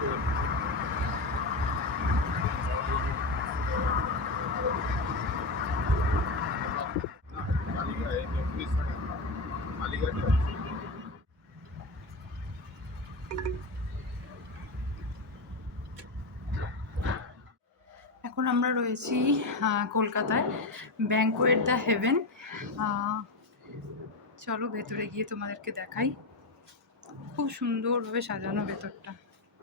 এখন আমরা রয়েছি কলকাতায় ব্যাঙ্কোয়েট দ্য হেভেন চলো ভেতরে গিয়ে তোমাদেরকে দেখাই। খুব সুন্দরভাবে সাজানো ভেতরটা।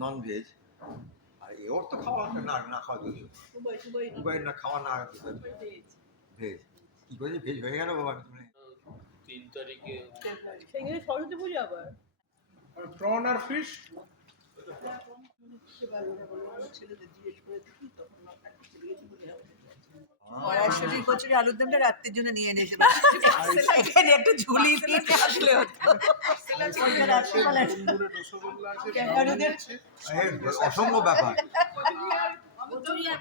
নন ভেজ আর এ ওর তো খাওয়া না না খাওয়া কিছু উবাই না। খাওয়া না ভেজ কি করে ভেজ হয়ে গেল বাবা তুমি তিন তারিখে। সরস্বতী পুজো আবার। প্রন আর ফিশ কড়াইশুটির কচুরি আলুর দমটা রাত্রির জন্য নিয়ে এনেছে এখানে একটা ঝুলি দিয়ে আসলে অসম্ভব ব্যাপার।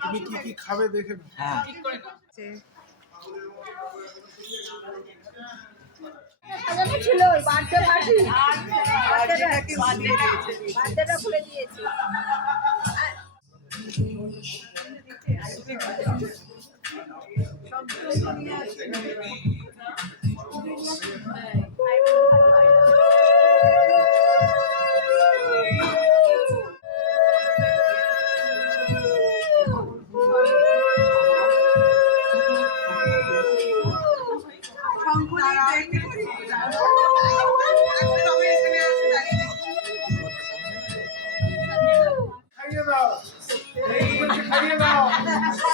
তুমি কি কি খাবে দেখে হ্যাঁ। ছিল বার্থডে পার্টি বার্থডেটাকে বানিয়ে দিয়েছে বার্থডেটা খুলে দিয়েছি। দাও এই। মানে খাও, খাও।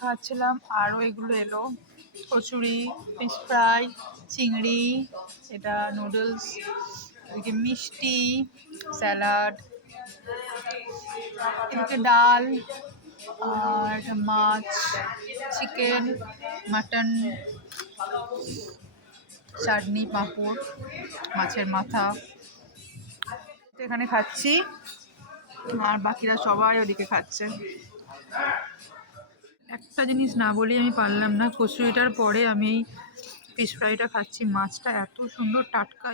খাচ্ছিলাম আরও এগুলো এলো। কচুরি ফিশ ফ্রাই চিংড়ি, এটা নুডলস এদিকে মিষ্টি, স্যালাড, এদিকে ডাল, আর মাছ, চিকেন, মাটন, চাটনি, পাঁপড়, মাছের মাথা। এখানে খাচ্ছি, আর বাকিরা সবাই ওদিকে খাচ্ছে। একটা জিনিস না বলি আমি পারলাম না। কচুরিটার পরে আমি ফিশ ফ্রাইটা খাচ্ছি। মাছটা এত সুন্দর টাটকা।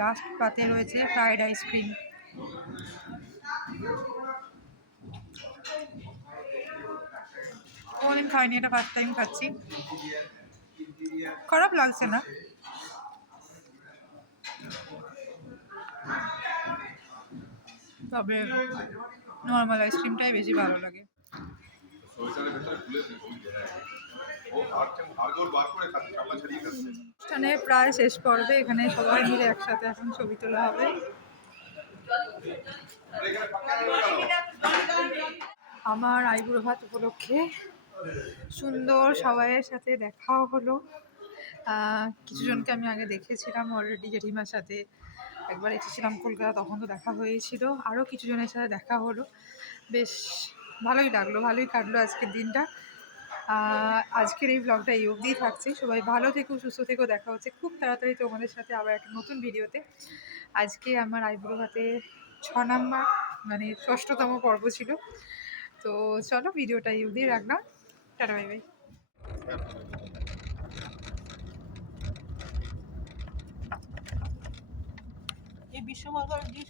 লাস্ট পাতে রয়েছে ফ্রাইড আইসক্রিম কোনদিন খাইনি, এটা ফার্স্ট টাইম খাচ্ছি। খারাপ লাগছে না। তবে নর্মাল আইসক্রিমটাই বেশি ভালো লাগে। অনুষ্ঠানে প্রায় শেষ পর্বে এখানে সবাই মিলে একসাথে এখন ছবি তোলা হবে। আমার আইবুড়ো ভাত উপলক্ষে সুন্দর সবাইয়ের সাথে দেখাও হলো। আহ, কিছু জনকে আমি আগে দেখেছিলাম অলরেডি জেঠিমার সাথে একবার এসেছিলাম কলকাতা, তখন তো দেখা হয়েছিল। আরও কিছু জনের সাথে দেখা হলো। বেশ ভালোই লাগল, ভালোই কাটলো আজকের দিনটা। আজকের এই ব্লগটা এই অবধিই থাকছে। সবাই ভালো থেকো, সুস্থ থেকো। দেখা হচ্ছে খুব তাড়াতাড়ি তোমাদের সাথে আবার একটা নতুন ভিডিওতে। আজকে আমার আইব্রো হাতে ছ নাম্বার মানে ষষ্ঠতম পর্ব ছিল। তো চলো ভিডিওটা এই অবধিই রাখলাম। Tata, bye by. বিশ্বমঙ্গল জিনিস